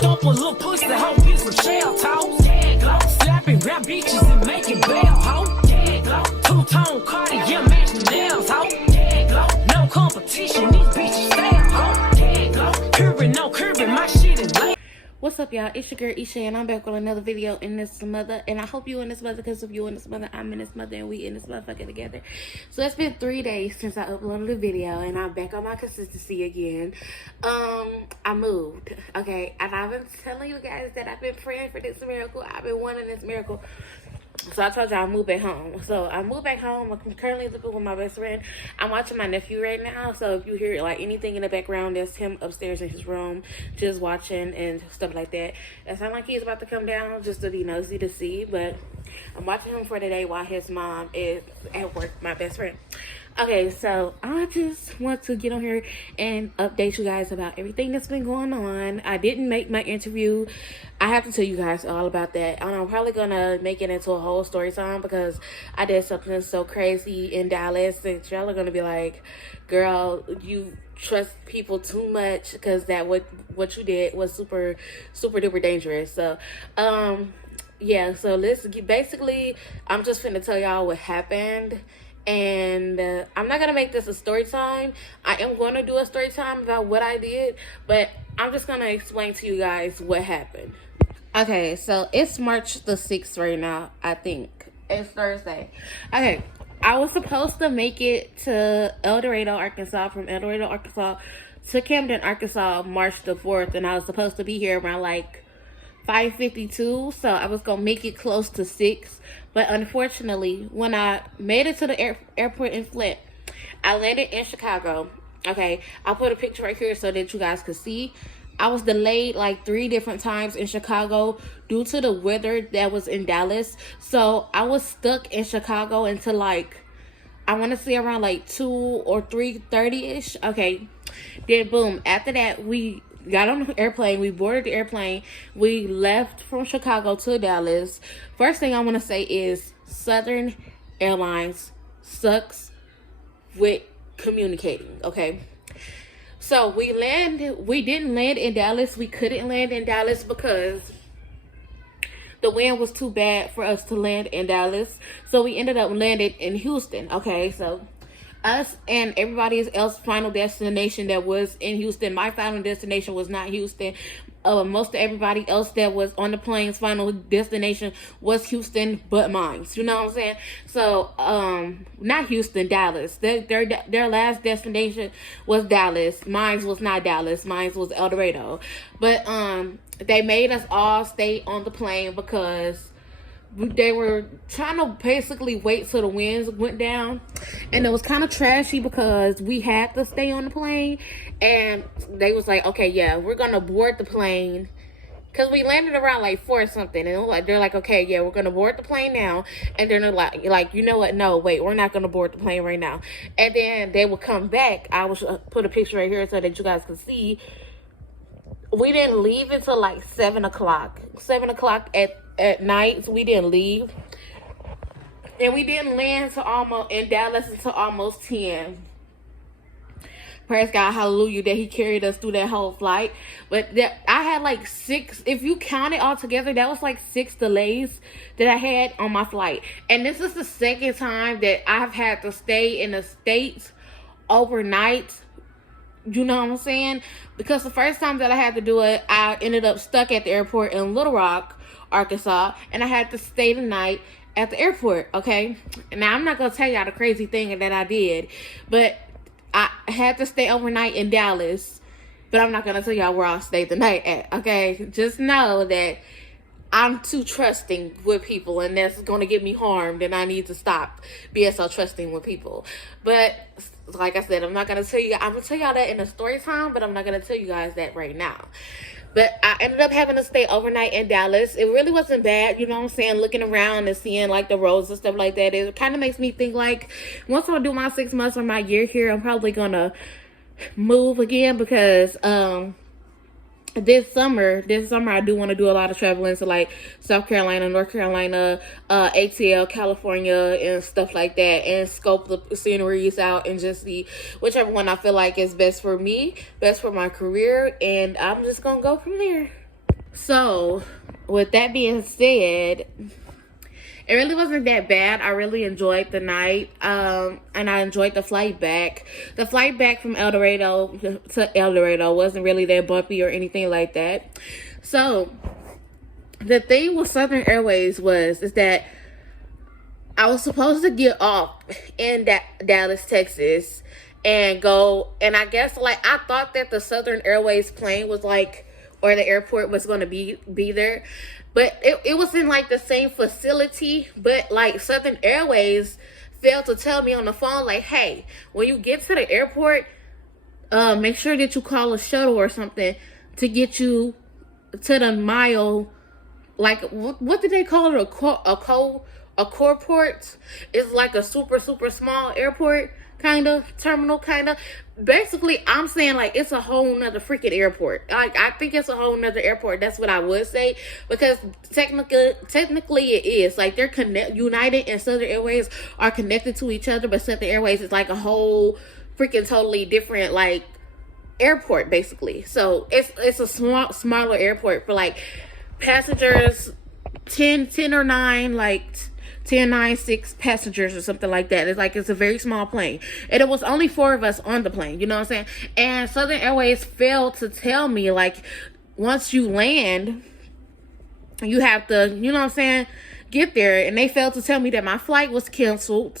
Thump a little pussy, hoe, get some shell toes. Yeah, glow. Slapping rap bitches and making bail, hoe. Yeah, glow. Two-tone Cartier, match the nails, hoe. Yeah, glow. No competition, these bitches fail, hoe. Yeah, glow. Curbing, no curbing, my shit is late. What's up, y'all? It's your girl Isha, and I'm back with another video in this mother. And I hope you in this mother, because if you in this mother, I'm in this mother, and we in this motherfucker together. So it's been 3 days since I uploaded a video, and I'm back on my consistency again. I moved, okay, and I've been telling you guys that I've been praying for this miracle. I've been wanting this miracle. So I told y'all I moved back home. So I moved back home. I'm currently living with my best friend. I'm watching my nephew right now. So if you hear like anything in the background, that's him upstairs in his room, just watching and stuff like that. It sounds like he's about to come down just to be nosy to see. But I'm watching him for the day while his mom is at work, my best friend. Okay, so I just want to get on here and update you guys about everything that's been going on. I didn't make my interview. I have to tell you guys all about that. And I'm probably going to make it into a whole story time because I did something so crazy in Dallas. And y'all are going to be like, girl, you trust people too much, because that what you did was super, super duper dangerous. So, yeah, so let's get, basically, I'm just finna tell y'all what happened. And I'm not gonna make this a story time. I am going to do a story time about what I did, but I'm just gonna explain to you guys what happened. Okay, so it's March the 6th right now. I think it's Thursday. Okay, I was supposed to make it to El Dorado, Arkansas, from El Dorado, Arkansas to Camden, Arkansas, March the 4th, and I was supposed to be here around like 5:52, so I was gonna make it close to 6. But unfortunately, when I made it to the airport in Flint, I landed in Chicago. Okay, I'll put a picture right here so that you guys could see. I was delayed like 3 different times in Chicago due to the weather that was in Dallas. So I was stuck in Chicago until like, I want to say around like 2 or 3:30ish. Okay, then boom, after that we got on the airplane, we boarded the airplane, we left from Chicago to Dallas. First thing I want to say is Southern Airlines sucks with communicating, okay? So we didn't land in Dallas. We couldn't land in Dallas because the wind was too bad for us to land in Dallas. So we ended up landing in Houston, okay? So us and everybody else's final destination that was in Houston. My final destination was not Houston. Most of everybody else that was on the plane's final destination was Houston, but mine. You know what I'm saying? So, not Houston, Dallas. Their last destination was Dallas. Mine was not Dallas. Mine was El Dorado. But they made us all stay on the plane because they were trying to basically wait till the winds went down, and it was kind of trashy because we had to stay on the plane. And they was like, okay, yeah, we're gonna board the plane, because we landed around like 4 or something, and they're like, okay, yeah, we're gonna board the plane now. And then they're like, you know what, no, wait, we're not gonna board the plane right now. And then they would come back. I will put a picture right here so that you guys can see. We didn't leave until like 7 o'clock at night. So we didn't leave, and we didn't land in Dallas until almost 10. Praise God, hallelujah, that he carried us through that whole flight. But I had like 6, if you count it all together, that was like 6 delays that I had on my flight. And this is the second time that I've had to stay in the States overnight. You know what I'm saying? Because the first time that I had to do it, I ended up stuck at the airport in Little Rock, Arkansas, and I had to stay the night at the airport, okay? Now, I'm not going to tell y'all the crazy thing that I did, but I had to stay overnight in Dallas, but I'm not going to tell y'all where I stayed the night at, okay? Just know that I'm too trusting with people, and that's going to get me harmed, and I need to stop being so trusting with people. But like I said, I'm not going to tell you. I'm going to tell y'all that in a story time, but I'm not going to tell you guys that right now. But I ended up having to stay overnight in Dallas. It really wasn't bad, you know what I'm saying? Looking around and seeing like the roads and stuff like that. It kind of makes me think like, once I do my 6 months or my year here, I'm probably going to move again, because this summer I do want to do a lot of traveling to like South Carolina, North Carolina, ATL, California, and stuff like that, and scope the sceneries out and just see whichever one I feel like is best for me, best for my career, and I'm just gonna go from there. So, with that being said, it really wasn't that bad. I really enjoyed the night, and I enjoyed the flight back. The flight back from El Dorado to El Dorado wasn't really that bumpy or anything like that. So, the thing with Southern Airways is that I was supposed to get off in Dallas, Texas, and go, and I guess, like, I thought that the Southern Airways plane was, like, or the airport was going to be there, but it was in, like, the same facility, but, like, Southern Airways failed to tell me on the phone, like, hey, when you get to the airport, make sure that you call a shuttle or something to get you to the mile, like, what did they call it, a corport? It's like a super small airport, kind of terminal, kind of. Basically, I'm saying, like, it's a whole nother freaking airport. Like, I think it's a whole nother airport. That's what I would say, because technically it is. Like, they're United and Southern Airways are connected to each other, but Southern Airways is like a whole freaking totally different, like, airport, basically. So it's a smaller airport for, like, passengers, 10 or 9, like 10, 9, 6 passengers or something like that. It's like, it's a very small plane, and it was only 4 of us on the plane, you know what I'm saying? And Southern Airways failed to tell me, like, once you land, you have to, you know what I'm saying, get there. And they failed to tell me that my flight was canceled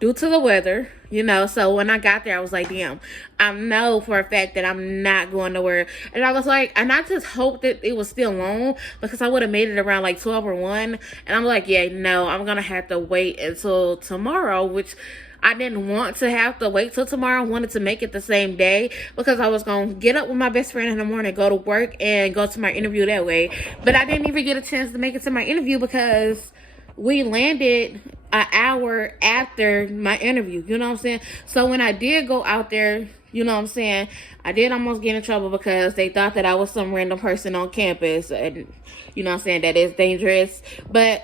due to the weather, you know. So when I got there, I was like, damn, I know for a fact that I'm not going nowhere. And I was like, and I just hoped that it was still on, because I would have made it around like 12 or 1. And I'm like, yeah, no, I'm gonna have to wait until tomorrow, which I didn't want to have to wait till tomorrow. I wanted to make it the same day, because I was going to get up with my best friend in the morning, go to work, and go to my interview that way. But I didn't even get a chance to make it to my interview, because we landed an hour after my interview, you know what I'm saying? So when I did go out there, you know what I'm saying, I did almost get in trouble, because they thought that I was some random person on campus, and you know what I'm saying, that is dangerous. But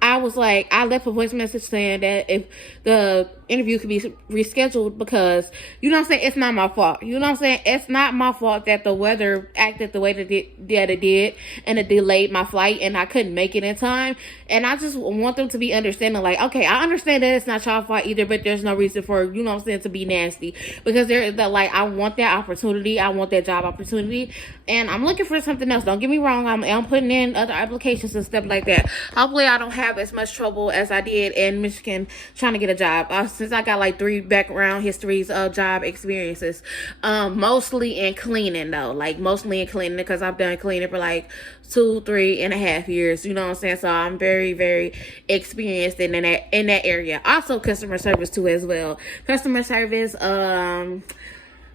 I was like, I left a voice message saying that if the interview could be rescheduled, because, you know what I'm saying, it's not my fault. You know what I'm saying? It's not my fault that the weather acted the way that it did, and it delayed my flight, and I couldn't make it in time. And I just want them to be understanding, like, okay, I understand that it's not your fault either, but there's no reason for, you know what I'm saying, to be nasty, because like, I want that opportunity. I want that job opportunity, and I'm looking for something else. Don't get me wrong. I'm putting in other applications and stuff like that. Hopefully I don't have as much trouble as I did in Michigan trying to get a job. Since I got like 3 background histories of job experiences, mostly in cleaning though, like mostly in cleaning, because I've done cleaning for like 2.5 years, you know what I'm saying? So I'm very experienced in that area. Also customer service too as well. Customer service,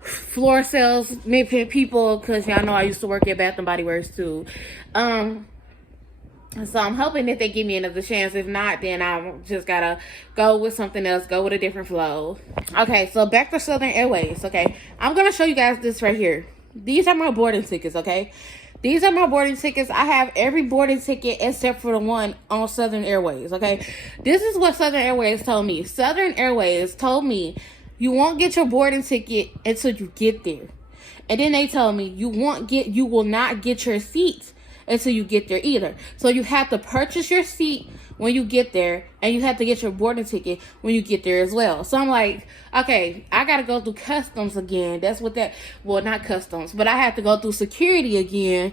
floor sales, maybe people, because y'all know I used to work at Bath and Body Works too. So I'm hoping that they give me another chance. If not, then I just gotta go with something else, go with a different flow. Okay, so back to Southern Airways. Okay, I'm gonna show you guys this right here. These are my boarding tickets. Okay, these are my boarding tickets. I have every boarding ticket except for the one on Southern Airways. Okay, this is what Southern Airways told me. Southern Airways told me you won't get your boarding ticket until you get there, and then they told me you will not get your seat until you get there either. So you have to purchase your seat when you get there, and you have to get your boarding ticket when you get there as well. So I'm like, okay, I gotta go through customs again. That's what well, not customs, but I have to go through security again,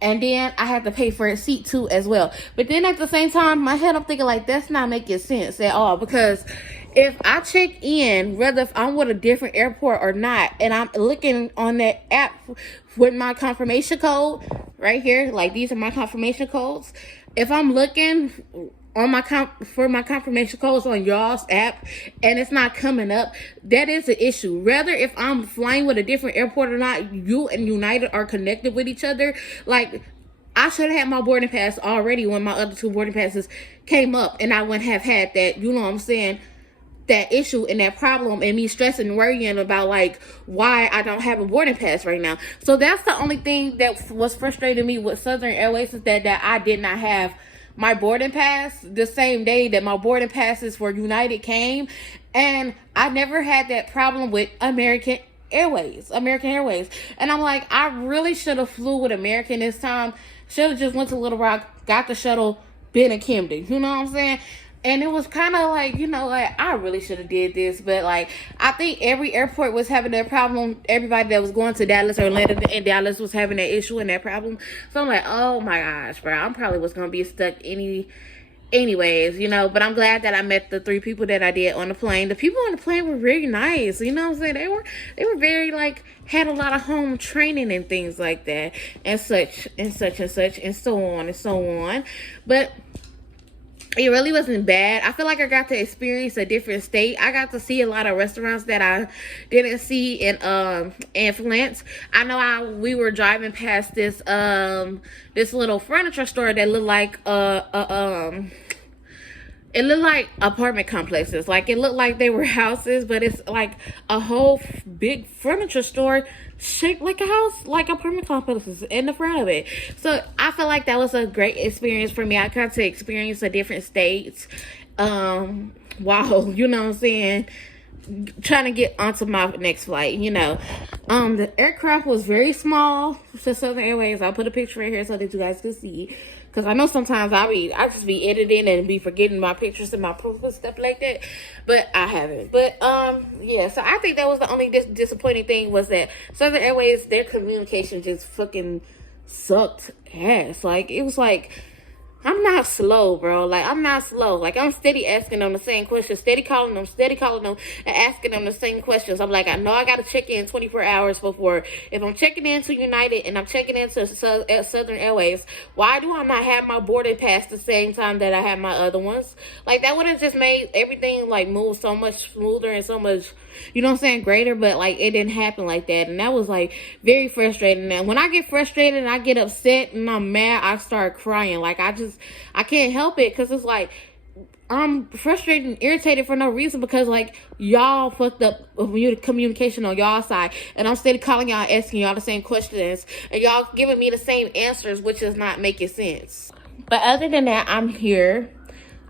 and then I have to pay for a seat too as well. But then at the same time, my head, I'm thinking like, that's not making sense at all, because if I check in, whether if I'm with a different airport or not, and I'm looking on that app with my confirmation code right here, like these are my confirmation codes. If I'm looking on for my confirmation codes on y'all's app and it's not coming up, that is an issue. Rather, if I'm flying with a different airport or not, you and United are connected with each other. Like, I should have had my boarding pass already when my other 2 boarding passes came up, and I wouldn't have had that, you know what I'm saying, that issue and that problem, and me stressing and worrying about like why I don't have a boarding pass right now. So that's the only thing that was frustrating me with Southern Airways, is that I did not have my boarding pass the same day that my boarding passes for United came. And I never had that problem with American American Airways. And I'm like, I really should have flew with American this time. Should have just went to Little Rock, got the shuttle, been in Camden. You know what I'm saying? And it was kind of like, you know, like, I really should have did this. But, like, I think every airport was having that problem. Everybody that was going to Dallas or landed in Dallas was having that issue and that problem. So I'm like, oh, my gosh, bro. I probably was going to be stuck anyways, you know. But I'm glad that I met the 3 people that I did on the plane. The people on the plane were very nice. You know what I'm saying? They were very, like, had a lot of home training and things like that. And such, and such, and such, and so on, and so on. But it really wasn't bad. I feel like I got to experience a different state. I got to see a lot of restaurants that I didn't see in Flint. I know we were driving past this this little furniture store that looked like it looked like apartment complexes. Like, it looked like they were houses, but it's like a whole big furniture store shaped like a house, like apartment complexes in the front of it. So I feel like that was a great experience for me. I got to experience a different states. Wow, you know what I'm saying? Trying to get onto my next flight, you know. The aircraft was very small for Southern Airways. I'll put a picture right here so that you guys can see. Because I know sometimes I just be editing and be forgetting my pictures and my proof and stuff like that. But I haven't. But, yeah. So I think that was the only disappointing thing, was that Southern Airways, their communication just fucking sucked ass. Like, it was like, I'm not slow, bro. Like, I'm not slow. Like, I'm steady asking them the same questions. Steady calling them, and asking them the same questions. I'm like, I know I got to check in 24 hours before. If I'm checking into United and I'm checking into Southern Airways, why do I not have my boarding pass the same time that I have my other ones? Like, that would have just made everything, like, move so much smoother and so much, you know what I'm saying, greater. But, like, it didn't happen like that. And that was, like, very frustrating. And when I get frustrated and I get upset and I'm mad, I start crying. Like, I can't help it, because it's like, I'm frustrated and irritated for no reason, because, like, y'all fucked up communication on y'all side, and I'm steady calling y'all, asking y'all the same questions, and y'all giving me the same answers, which is not making sense. But other than that, I'm here.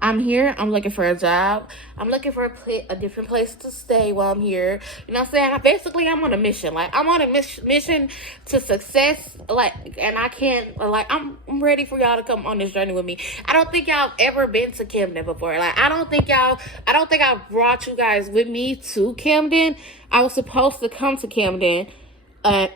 I'm looking for a job. I'm looking for a different place to stay while I'm here. You know what I'm saying? Basically, I'm on a mission. Like, I'm on a mission to success. Like, and I can't, like, I'm ready for y'all to come on this journey with me. I don't think y'all ever been to Camden before. Like, I don't think I brought you guys with me to Camden. I was supposed to come to Camden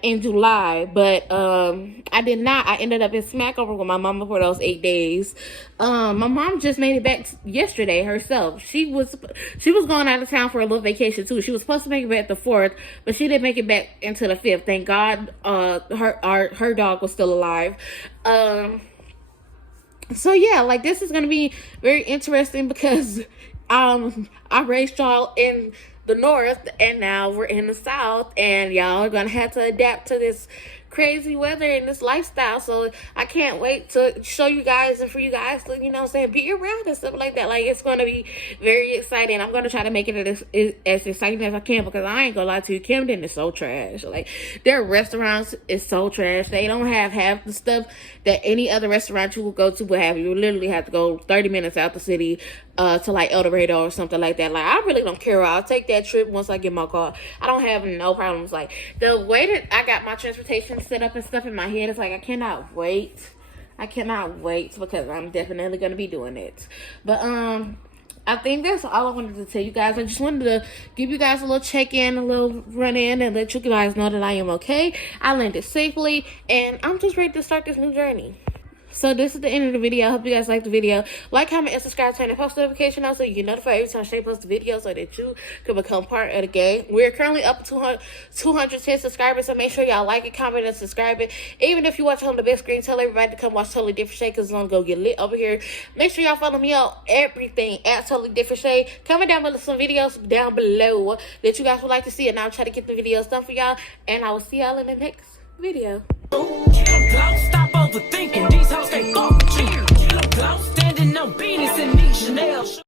in July, but I did not. I ended up in Smackover with my mama for those 8 days. My mom just made it back yesterday herself. She was going out of town for a little vacation too. She was supposed to make it back the 4th, but she didn't make it back into the 5th. Thank God. Her dog was still alive. So yeah, like, this is gonna be very interesting, because I raised y'all in the north, and now we're in the south, and y'all are gonna have to adapt to this crazy weather and this lifestyle. So I can't wait to show you guys, and for you guys to, you know what I'm saying, be around and stuff like that. Like, it's going to be very exciting. I'm going to try to make it as exciting as I can, because I ain't gonna lie to you, Camden is so trash. Like, their restaurants is so trash. They don't have half the stuff that any other restaurant you would go to would have. You literally have to go 30 minutes out the city to, like, El Dorado or something like that. Like, I really don't care. I'll take that trip once I get my car. I don't have no problems. Like, the way that I got my transportation set up and stuff in my head, it's like, I cannot wait. Because I'm definitely going to be doing it. But, I think that's all I wanted to tell you guys. I just wanted to give you guys a little check-in, a little run-in, and let you guys know that I am okay. I landed safely, and I'm just ready to start this new journey. So this is the end of the video. I hope you guys liked the video. Like, comment, and subscribe, turn the post notification on so you get notified every time Shay posts a video, so that you can become part of the game. We're currently up to 210 subscribers, so make sure y'all like it, comment, and subscribe it. Even if you watch on the big screen, tell everybody to come watch Totally Different Shay, because it's gonna go get lit over here. Make sure y'all follow me on everything at Totally Different Shay. Comment down below some videos down below that you guys would like to see, and I'll try to get the videos done for y'all, and I will see y'all in the next video. Stop overthinking. These hoes can't fuck with you. Standing on business and these Chanel.